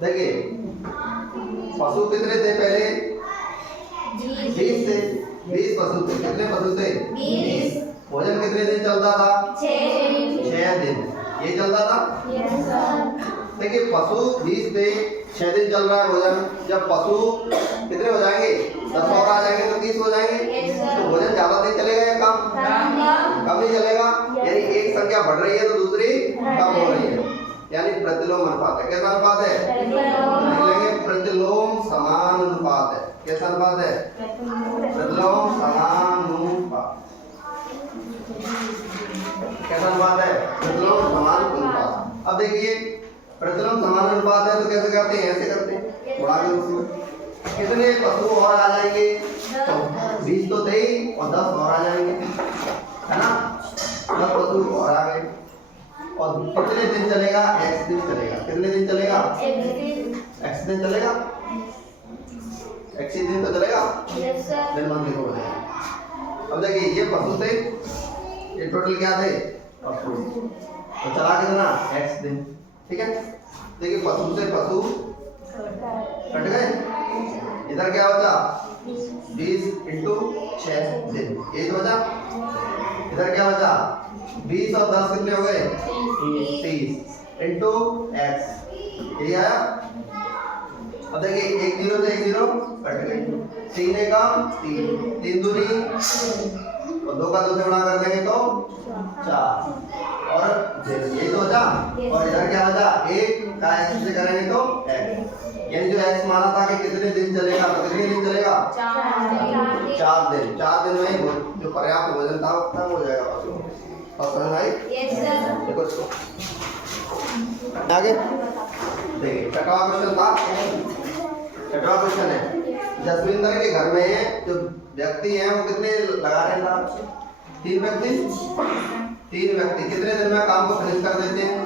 देखिए पशु कितने थे पहले? 20 थे। 20 पशु थे। कितने पशु थे? 20। भोजन कितने दिन चलता था? 6 दिन। ये चलता था? देखिए पशु 20 थे, 6 दिन चल रहा है भोजन। जब पशु कितने हो जाएंगे? 10 और आ जाएंगे तो 30 हो जाएंगे। तो भोजन ज्यादा दिन चलेगा या कम? कम नहीं चलेगा। यानी एक संख्या बढ़ रही है तो दूसरी कम हो रही है, यानी प्रतिलोम अनुपात है। कैसा अनुपात है? लिखेंगे प्रतिलोम समानुपात है। कैसा अनुपात है? प्रतिलोम समानुपात। कैसा अनुपात है? प्रतिलोम समानुपात। अब देखिए प्रतिलोम समानुपात है तो कैसे करते हैं? ऐसे करते हैं, गुणा के रूप में। कितने पशु और आ जाएंगे? तो 20 तो थे ही और 10 और आ जाएंगे, है ना? 10 पशु और आ गए। और कितने दिन चलेगा? x दिन चलेगा। कितने दिन चलेगा? x दिन चलेगा। x दिन तो चलेगा। दिन मंथ को बनेगा। अब देखिए ये पशु थे, ये टोटल क्या थे? पशु। तो चला कितना? x दिन। ठीक है। देखिए पशु से पशु कट गए। इधर क्या बचा? 20 इंटू 6 दिन, ये बचा। इधर क्या बचा? 20 और 10 कितने हो गए? 30 इंटू x, ये आया। अब देखिए 1 0 से 1 0 कट गए। 3 का 3 दूनी और 2 का 2 से गुणा कर देंगे तो 4 और ये तो बचा। और इधर क्या बचा? 1 का x से करेंगे तो x, यानी जो x माना था कि कितने दिन चलेगा, तो कितने दिन चलेगा? 4 दिन। 4 दिन में जो पर्याप्त भोजन था वो खत्म हो जाएगा पशु। और समझ आई? देखो इसको आगे देखिए। छठवां क्वेश्चन था। छठवां क्वेश्चन है जसविंदर के घर में जो व्यक्ति हैं वो कितने लगा रहे हैं? 3 व्यक्ति। 3 व्यक्ति कितने दिन में काम को फिनिश कर देते हैं?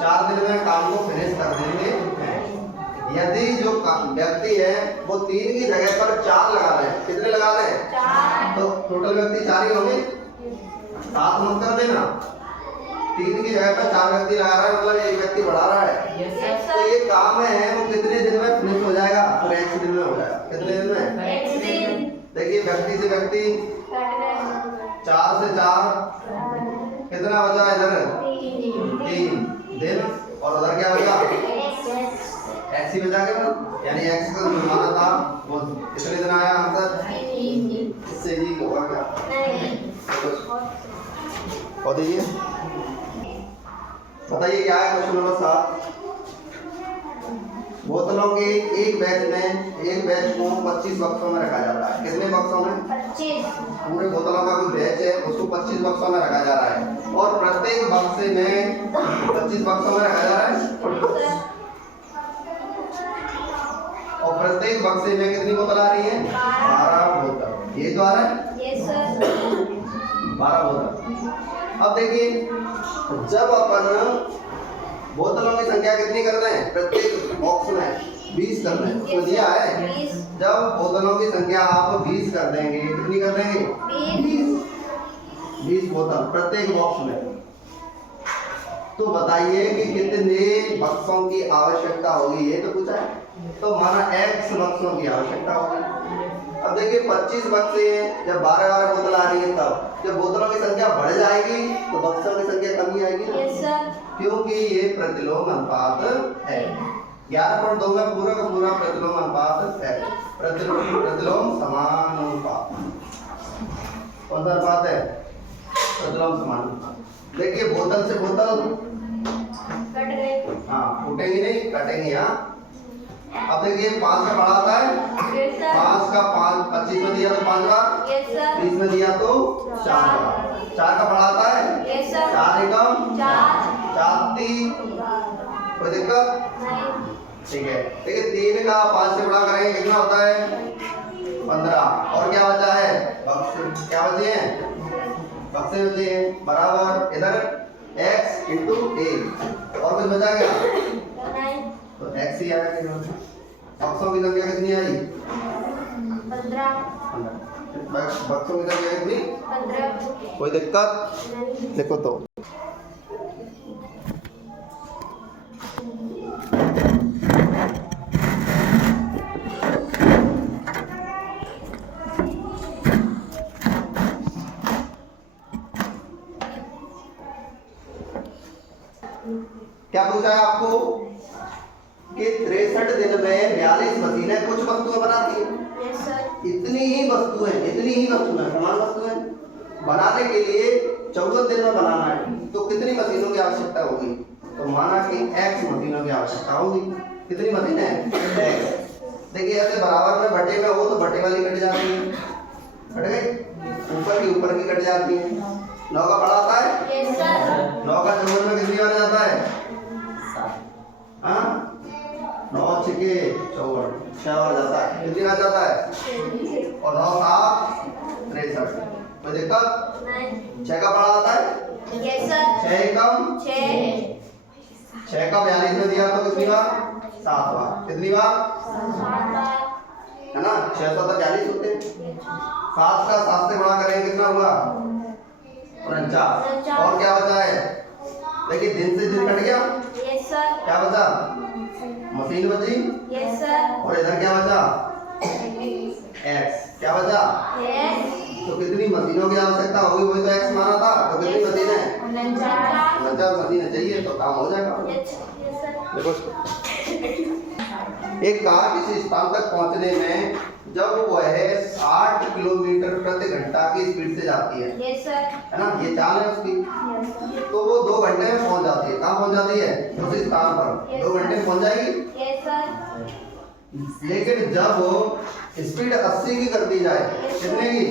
4 दिन में काम को फिनिश कर देंगे। यदि जो व्यक्ति है वो 3 की जगह पर 4 लगा रहे हैं, कितने लगा रहे हैं? 4। तो टोटल व्यक्ति 4 ही होंगे। 7 मत कर देना। 3 की जगह पर 4 व्यक्ति लगा रहा है, मतलब एक व्यक्ति बढ़ा रहा है। तो ये काम है वो कितने दिन में फिनिश हो जाएगा? तो x दिन में हो जाएगा। कितने दिन में? x दिन। देखिए व्यक्ति से व्यक्ति 4 से 4 कितना बचा? इधर 3 दिन और उधर क्या बचा? x ही बचा के, यानी x का जो माना था वो कितने दिन आया आंसर? इससे ही होगा क्या? और देखिए बताइए क्या है क्वेश्चन नंबर 7। बोतलों के एक बैच को 25 बक्सों में रखा जाता है। कितने बक्सों में? 25। पूरे बोतलों का कोई बैच है उसको 25 बक्सों में रखा जा रहा है और प्रत्येक बक्से में 25 बक्सों में रखा जा रहा है। और प्रत्येक बक्से में कितनी बोतल आ रही है? 12 बोतल। ये तो आ रहा है? Yes sir. 12 बोतल। अब देखिए जब अपन बोतलों की संख्या कितनी कर रहे हैं? प्रत्येक बॉक्स में 20 कर रहे हैं। तो दिया है जब बोतलों की संख्या आप 20 कर देंगे, कितनी कर देंगे? 20 बोतल प्रत्येक बॉक्स में। तो बताइए कि कितने बक्सों की आवश्यकता होगी? ये तो पूछा है। तो माना x बक्सों की आवश्यकता होगी। अब देखिए 25 बक्से हैं, जब 12 बोतल आ रही है तब जब बोतलों की संख्या बढ़ जाएगी तो बक्सों की संख्या कम ही आएगी ना? Yes sir. क्योंकि ये प्रतिलोम अनुपात है। 11.2 में पूरा का पूरा प्रतिलोम अनुपात है। प्रतिलोम समानुपात। कौन सा अनुपात है? प्रतिलोम समानुपात। देखिए बोतल से बोतल कट गए। हाँ फूटेंगी नहीं, कटेंगी। हाँ अब देखिए 5 का बड़ा आता है। 5 का 5 25 में दिया तो 5 बार, 20 में दिया तो 4 बार। 4 का बड़ा आता है। 4 एकम 4 3। कोई दिक्कत नहीं? ठीक है। देखिए 3 का 5 से बड़ा करेंगे कितना होता है? 15। और क्या बचा है? बक्से। क्या बचे हैं? बक्से बचे हैं। बराबर इधर x इंटू a। और कुछ बचा क्या? तो x ही आएगा। बक्सों की संख्या कितनी आई? 15। बक्सों की संख्या कितनी? 15। कोई दिक्कत? देखो तो पूछा है आपको कि 63 दिन में 42 मशीनें कुछ वस्तुएं बनाती हैं। इतनी ही वस्तुएं समान वस्तुएं बनाने के लिए 14 दिन में बनाना है, तो कितनी मशीनों की आवश्यकता होगी? तो माना कि x मशीनों की आवश्यकता होगी। कितनी मशीनें? x। देखिए ऐसे बराबर में बटे में हो तो बटे वाली कट जाती है, कट गई, ऊपर की कट जाती है। 9 का बड़ा आता है? 9 का 54 में कितनी बार जाता है? 9 छके 54, 6 बार जाता है। कितनी बार जाता है? और 9 7 63। कोई दिक्कत? 6 का बड़ा आता है? 6 एकम 6 का 42 में दिया तो कितनी बार? 7 बार। कितनी बार? है ना, 6 7 42 होते हैं। 7 का 7 से गुणा करेंगे कितना हुआ? 49। और क्या बचा है? देखिए दिन से दिन कट गया, क्या बचा? मशीन बची, और इधर क्या बचा? x। क्या बचा? तो कितनी मशीनों की आवश्यकता होगी? वही तो x माना था, तो कितनी मशीनें? 49 मशीनें चाहिए तो काम हो जाएगा। देखो एक कार किसी स्थान तक पहुंचने में जब वह 60 किलोमीटर प्रति घंटा की स्पीड से जाती है, है ना, ये चाल है उसकी, तो वो 2 घंटे में पहुंच जाती है। कहाँ पहुंच जाती है? उसी स्थान पर 2 घंटे में पहुंच जाएगी। लेकिन जब वो स्पीड 80 की कर दी जाए, कितने की?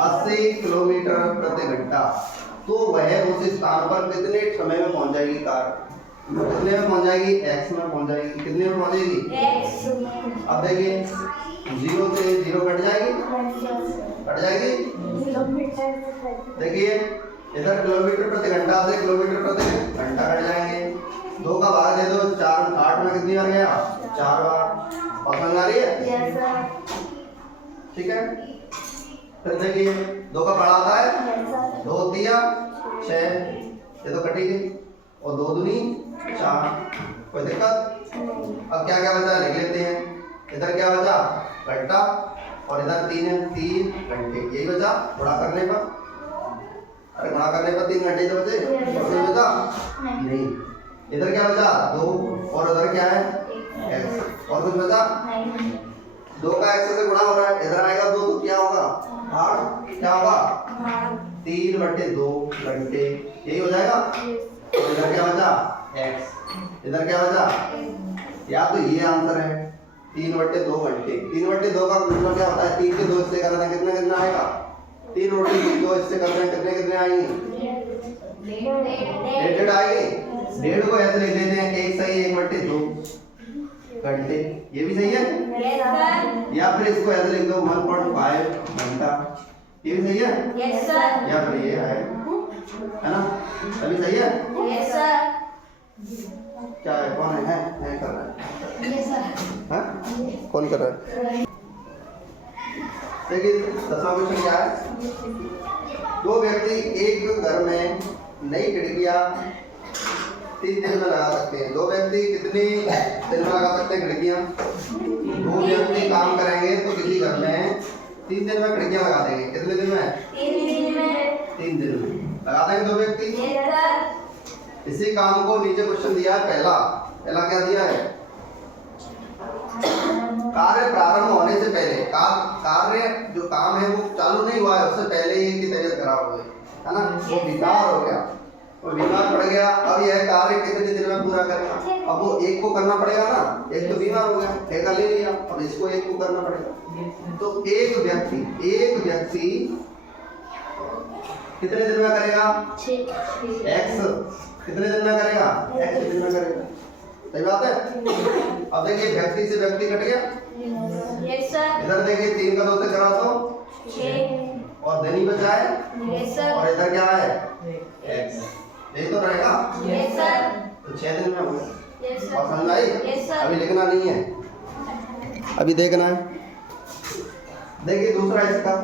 80 किलोमीटर प्रति घंटा, तो वह उस स्थान पर कितने समय में पहुंच जाएगी कार? कितने में पहुंच जाएगी? x में पहुंच जाएगी। कितने में पहुंचेगी? x। अब देखिए 0 से 0 कट जाएगी, देखिए इधर किलोमीटर प्रति घंटा से किलोमीटर प्रति घंटा कट जाएंगे। 2 का भाग दे दो, 4 8 में कितनी बार गया? 4 बार। पसंद आ रही है? ठीक है, फिर देखिए 2 का बड़ा आता है? 2 दिया 6, ये तो कटी गई, और 2 दूनी 4। कोई दिक्कत? अब क्या क्या बचा लिख लेते हैं। इधर क्या बचा? घंटा, और इधर 3 घंटे, यही बचा गुणा करने पर। अरे गुणा करने पर 3 घंटे तो बचे, और कुछ बचा नहीं। इधर क्या बचा? 2, और उधर क्या है? x। और कुछ बचा? 2 का x से गुणा हो रहा है, इधर आएगा 2 तो क्या होगा? भाग। क्या होगा? 3/2 घंटे, यही हो जाएगा। और इधर क्या बचा? x। इधर क्या बचा? या तो ये आंसर है 3/2 घंटे। 3/2 का मतलब क्या होता है? 3 के 2 हिस्से करना है, कितना आएगा? 3 रोटी 2 हिस्से करना है, कितने आएंगे? 1.5 आएंगे। 1.5 को ऐसे लिख लेते हैं, 1 सही 1/2 घंटे, ये भी सही है। या फिर इसको ऐसे लिख दो 1.5 घंटा, ये भी सही है। या फिर ये है ना, अभी सही है। क्या है? कौन है? कर रहा है? कौन कर रहा है? देखिए 10वां क्वेश्चन क्या है? 2 व्यक्ति एक घर में नई खिड़कियां 3 दिन में लगा सकते हैं। 2 व्यक्ति कितनी दिन में लगा सकते हैं खिड़कियां? 2 व्यक्ति काम करेंगे तो किसी घर में 3 दिन में खिड़कियां लगा देंगे। कितने दिन में? 3 दिन में लगा देंगे 2 व्यक्ति। इसी काम को नीचे क्वेश्चन दिया है, पहला क्या दिया है? कार्य प्रारंभ होने से पहले, कार्य जो काम है वो चालू नहीं हुआ है, उससे पहले ही इनकी तबीयत खराब हो गई, है ना, वो बीमार हो गया, वो बीमार पड़ गया। अब यह कार्य कितने दिन में पूरा करेगा? अब वो एक को करना पड़ेगा ना, एक तो बीमार हो गया, ठेका ले लिया, अब इसको एक को करना पड़ेगा। तो एक व्यक्ति कितने दिन में करेगा? x। कितने दिन में करेगा? x दिन में करेगा। सही बात है। अब देखिए व्यक्ति से व्यक्ति कट गया, इधर देखिए 3 का 2 से करा तो 6, और दिन ही बचा है, और इधर क्या है? x। यही तो रहेगा। तो 6 दिन में हो गया। और समझ आई? अभी लिखना नहीं है, अभी देखना है। देखिए दूसरा इसका,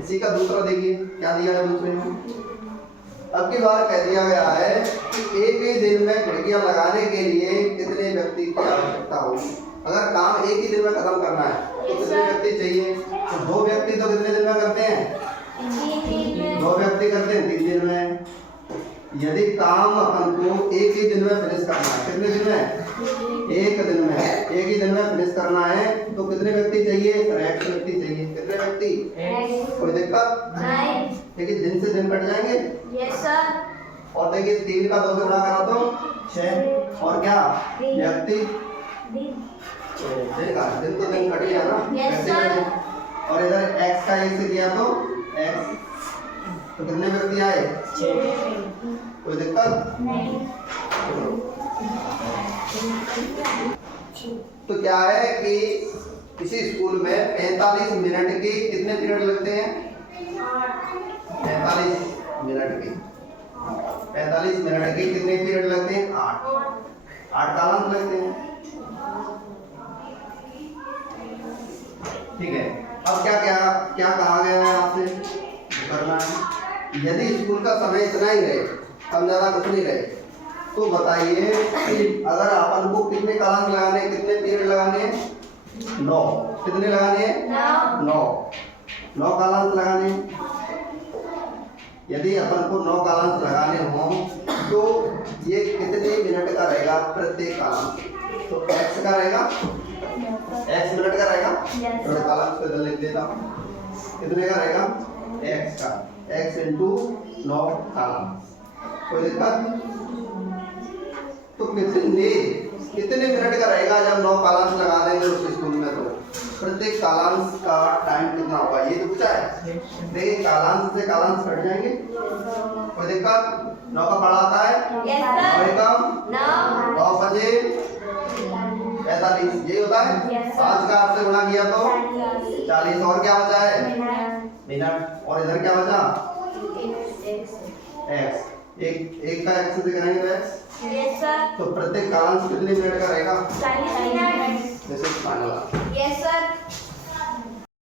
इसी का दूसरा देखिए क्या दिया है दूसरे में। अब की बार कह दिया गया है कि एक ही दिन में खिड़कियां लगाने के लिए कितने व्यक्ति की आवश्यकता होगी। अगर काम एक ही दिन में खत्म करना है तो कितने व्यक्ति चाहिए? तो 2 व्यक्ति तो कितने दिन में करते हैं? 2 व्यक्ति करते हैं 3 दिन में, यदि काम अपन को एक ही दिन में फिनिश करना है, कितने दिन में? एक दिन में, एक ही दिन में फिनिश करना है तो कितने व्यक्ति चाहिए? x व्यक्ति चाहिए। कितने व्यक्ति? कोई दिक्कत नहीं। देखिए दिन से दिन कट जाएंगे। Yes sir. और देखिए 3 का 2 से गुणा करा तो 6 और क्या व्यक्ति दिन तो दिन कट गया ना। Yes, व्यक्ति sir. कटे। और इधर x का 1 से किया तो x, तो कितने व्यक्ति आए? 6। कोई दिक्कत नहीं। तो क्या है कि किसी स्कूल में 45 मिनट के कितने पीरियड लगते हैं? 45 मिनट के 45 मिनट के कितने पीरियड लगते हैं? 8 कालांश लगते हैं। ठीक है। अब क्या क्या क्या कहा गया है आपसे करना है? यदि स्कूल का समय इतना ही रहे, कम ज्यादा कुछ नहीं रहे, तो बताइए अगर अपन को कितने कालांश लगाने, कितने पीरियड लगाने हैं? 9। कितने लगाने हैं? 9 कालांश लगाने हैं। यदि अपन को 9 कालांश लगाने हो तो ये कितने मिनट का रहेगा प्रत्येक कालांश? तो x का रहेगा, x मिनट का रहेगा। तो कालांश को इधर लिख देता हूँ। कितने का रहेगा? x का, x इंटू 9 कालांश। कोई दिक्कत? तो कितने मिनट का रहेगा जब 9 कालांश लगा देंगे उस स्कूल में? तो प्रत्येक कालांश का टाइम कितना होगा ये तो पूछा है। देखिए कालांश से कालांश कट जाएंगे। कोई दिक्कत? 9 का पढ़ा आता है? Yes sir. 9 एकम 9 बजे 45 यही होता है। Yes, sir. 5 का आपसे गुणा किया तो 40 और क्या बचा है? मिनट। और इधर क्या बचा? x। एक का x से करेंगे तो x। Yes sir. तो प्रत्येक कालांश कितने मिनट का रहेगा? 40 मिनट। जैसे फाइनल। Yes sir.